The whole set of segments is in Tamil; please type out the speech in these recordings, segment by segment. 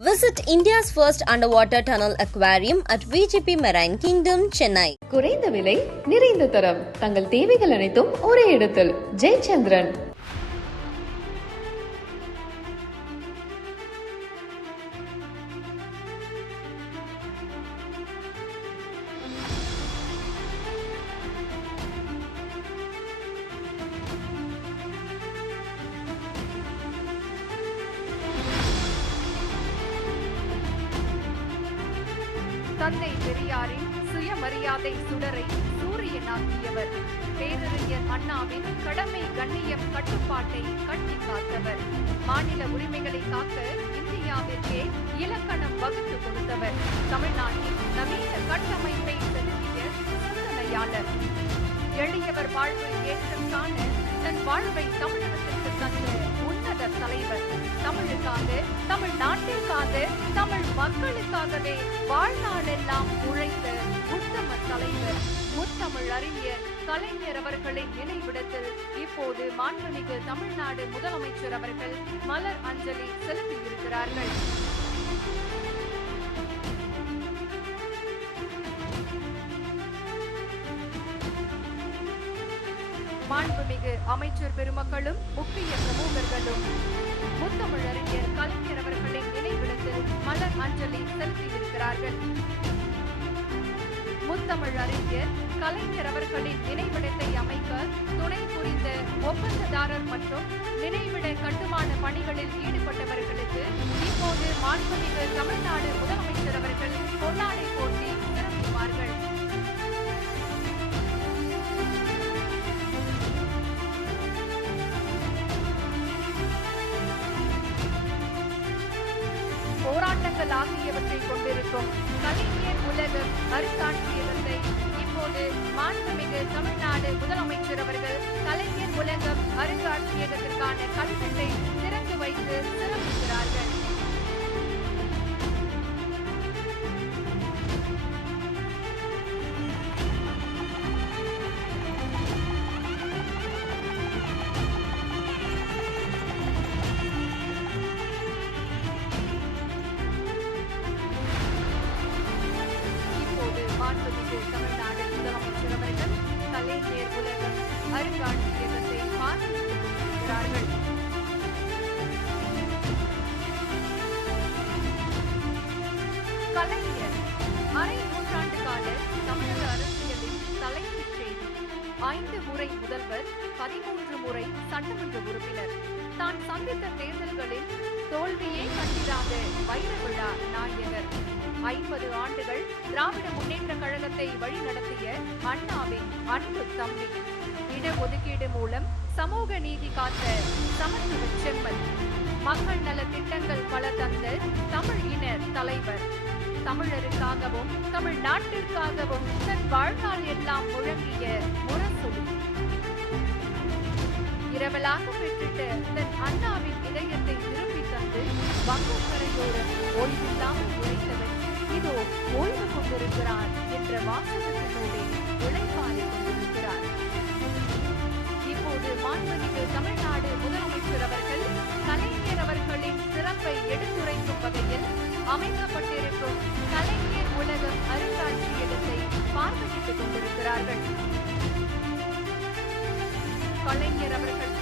Visit India's first underwater tunnel aquarium at VGP Marine Kingdom, Chennai. குறைந்த விலை, நிறைந்த தரம், தங்கள் தேவைகள் அனைத்தும் ஒரே இடத்தில். ஜெயச்சந்திரன். தந்தை பெரியாரின் சுயமரியாதை சுடரை சூரியனாக்கியவர். பேரறிஞர் அண்ணாவின் கடமை கண்ணியம் கட்டுப்பாட்டை கட்டி காத்தவர். மாநில உரிமைகளை காக்க இந்தியாவிற்கே இலக்கணம் வகுத்து கொடுத்தவர். தமிழ்நாட்டின் நவீன கட்டமைப்பை செலுத்திய சிந்தனையாளர். எளியவர் வாழ்வு ஏற்றம் காண தன் வாழ்வை தமிழகத்திற்கு தந்த உன்னத தலைவர். தமிழுக்காக, தமிழ்நாட்டிற்காக, தமிழ் மக்களுக்காகவே வாழ்நாளெல்லாம் உழைத்த உத்தம தலைவர். முத்தமிழ் அறிஞர் கலைஞர் அவர்களின் நினைவிடத்தில் இப்போது மாண்புமிகு தமிழ்நாடு முதலமைச்சர் அவர்கள் மலர் அஞ்சலி செலுத்தியிருக்கிறார்கள். மாண்புமிகு அமைச்சர் பெருமக்களும் முக்கிய பிரமுகர்களும் முத்தமிழறிஞர் கலைஞர் அவர்களின் நினைவிடத்தில் மலர் அஞ்சலி செலுத்தியிருக்கிறார்கள். முத்தமிழறிஞர் கலைஞர் அவர்களின் நினைவிடத்தை அமைக்க துணை புரிந்த ஒப்பந்ததாரர் மற்றும் நினைவிட கட்டுமான பணிகளில் ஈடுபட்டவர்களுக்கு இப்போது மாண்புமிகு தமிழ்நாடு முதலமைச்சர் அவர்கள் பொன்னாடை போட்டி சிறப்பிப்பார்கள். போராட்டங்கள் ஆகியவற்றை கொண்டிருக்கும் கலைஞர் உலகம் அருங்காட்சியகத்தை இப்போது மாண்புமிகு தமிழ்நாடு முதலமைச்சர் அவர்கள் கலைஞர் உலகம் அருங்காட்சியகத்திற்கான கல்வெட்டை திறந்து வைத்து சிறப்பிக்கிறார்கள். மாண்புமிகு தமிழ்நாடு முதலமைச்சர் அவர்கள் கலைஞர் உலகம் அருங்காட்சியகத்தை பார்வையிட்டுக் கொண்டிருக்கிறார்கள். கலைஞர் அரை நூற்றாண்டு கால தமிழக அரசியலின் தலைப்புச் செய்தி. 5 முறை முதல்வர், 13 முறை சட்டமன்ற உறுப்பினர். தான் சந்தித்த தேர்தல்களில் தோல்வியே கண்டிராத வைர விழா நாயகர். 50 ஆண்டுகள் திராவிட முன்னேற்ற கழகத்தை வழிநடத்திய அண்ணாவின் அன்பு தம்பி. இடஒதுக்கீடு மூலம் சமூக நீதி காத்த சமத்துவ செம்மல். மக்கள் நல திட்டங்கள் பல தந்த தமிழ் இன தலைவர். தமிழருக்காகவும் தமிழ்நாட்டிற்காகவும் தன் வாழ்நாள் எல்லாம் முழங்கிய முரசொலி. இரவலாக பெற்றிட்ட தன் அண்ணாவின் இதயத்தை திருப்பி தந்து வங்கக்கரையோரம் ஓய்வில்லாமல் உழைத்தவர் இதோ ஓய்வு கொண்டிருக்கிறார் என்ற வாசகத்தினோடு உழைப்பாடி கொண்டிருக்கிறார். இப்போது மாண்புமிகு தமிழ்நாடு முதலமைச்சர் அவர்கள் கலைஞர் அவர்களின் சிறப்பை எடுத்துரைக்கும் வகையில் அமைக்கப்பட்டிருக்கும் கலைஞர் உலகம் அருங்காட்சியகத்தை பார்வையிட்டுக் கொண்டிருக்கிறார்கள். கலைஞர் அவர்கள்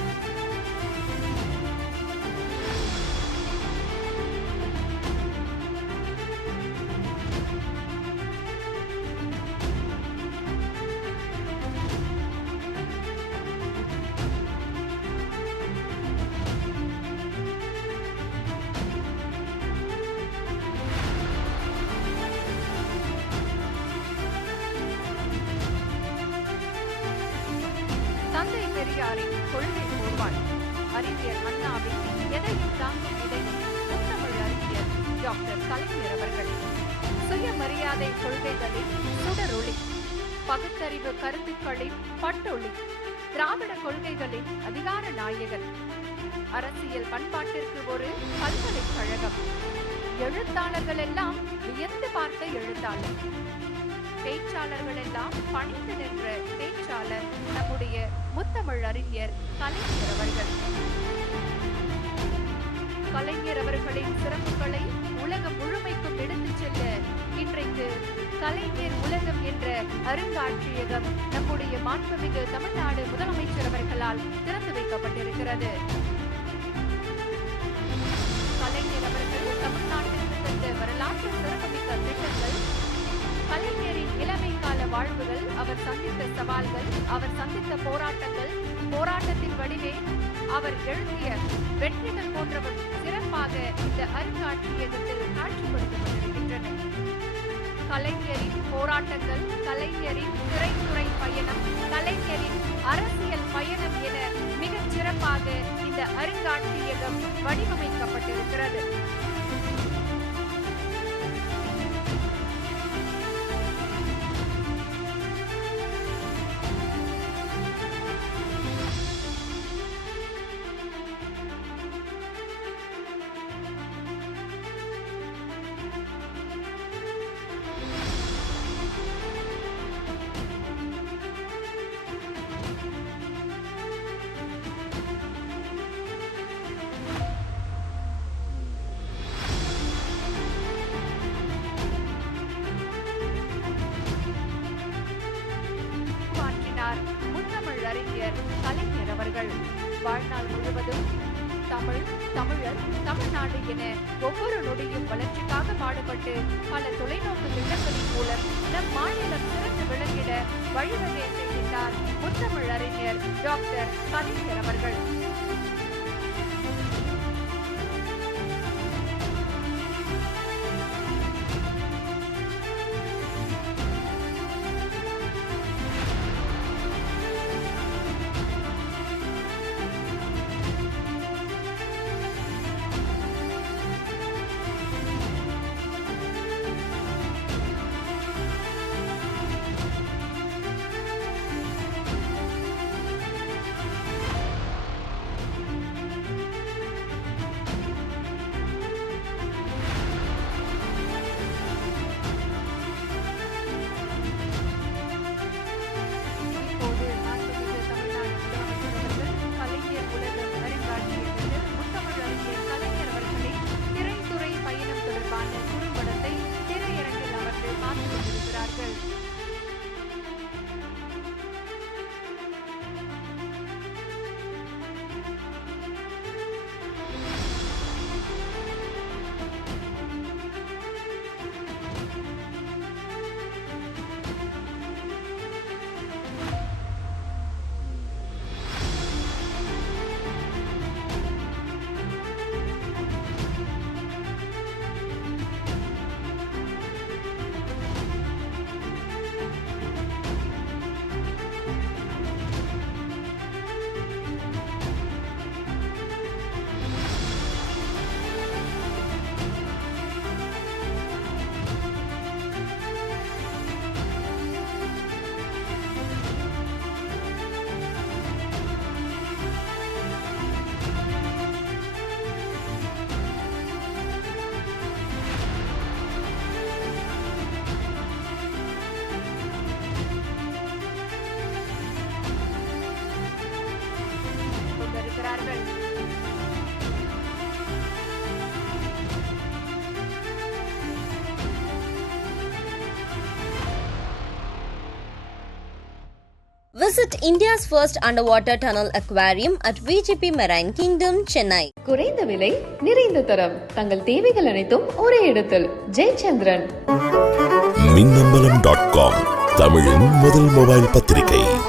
தந்தை பெரியாரின் கொள்கை கோட்பாடு. அறிஞர் அண்ணாவின் எதையும் தாங்கும் இதயம் முத்தமிழ் அறிஞர் டாக்டர் கலைஞர் அவர்கள். சுயமரியாதை கொள்கைகளின் சுடரொளி. பகுத்தறிவு கருத்துக்களின் பட்டொளி. திராவிட கொள்கைகளின் அதிகார நாயகன். அரசியல் பண்பாட்டிற்கு ஒரு பல்கலைக்கழகம். எழுத்தாளர்கள் எல்லாம் வியந்து பார்த்த எழுத்தாளர். பேச்சாளர்கள் எல்லாம் பணிந்து நின்ற பேச்சாளர் நம்முடைய முத்தமிழ் அறிஞர் கலைஞர் அவர்கள். கலைஞர் அவர்களின் சிறப்புகளை கலைஞர் உலகம் என்ற அருங்காட்சியகம் நம்முடைய மாண்புமிகு தமிழ்நாடு முதலமைச்சர் அவர்களால் திறந்து வைக்கப்பட்டிருக்கிறது. கலைஞர் அவர்கள் தமிழ்நாட்டிற்கு தந்த வரலாற்று சிறப்புமிக்க திட்டங்கள், கலைஞரின் இளமை கால வாழ்வுகள், அவர் சந்தித்த சவால்கள், அவர் சந்தித்த போராட்டங்கள், போராட்டத்தின் வடிவே அவர் எழுதிய வெற்றிகள் போன்றவை சிறப்பாக இந்த அருங்காட்சியகத்தில் காட்சிப்படுத்தப்பட்டிருக்கின்றன. கலைஞரின் போராட்டங்கள், கலைஞரின் திரைத்துறை பயணம், கலைஞரின் அரசியல் பயணம் என மிகச் சிறப்பாக இந்த அருங்காட்சியகம் வடிவமைக்கப்பட்டிருக்கிறது. முத்தமிழ் அறிஞர் கலைஞர் அவர்கள் வாழ்நாள் முழுவதும் தமிழ், தமிழர், தமிழ்நாடு என ஒவ்வொரு நொடியும் வளர்ச்சிக்காக பாடுபட்டு பல தொலைநோக்கு திட்டங்களின் மூலம் நம் மாநிலம் சிறந்து விளங்கிட வழிவகை செய்கின்றார் முத்தமிழ் அறிஞர் டாக்டர் கலைஞர் அவர்கள். Visit India's first underwater tunnel aquarium at VGP Marine Kingdom, Chennai. குறைந்த விலை, நிறைந்த தரம், தங்கள் தேவைகள் அனைத்தும் ஒரே இடத்தில். ஜெயச்சந்திரன். மின்னம்பலம்.com தமிழின் முதல் மொபைல் பத்திரிகை.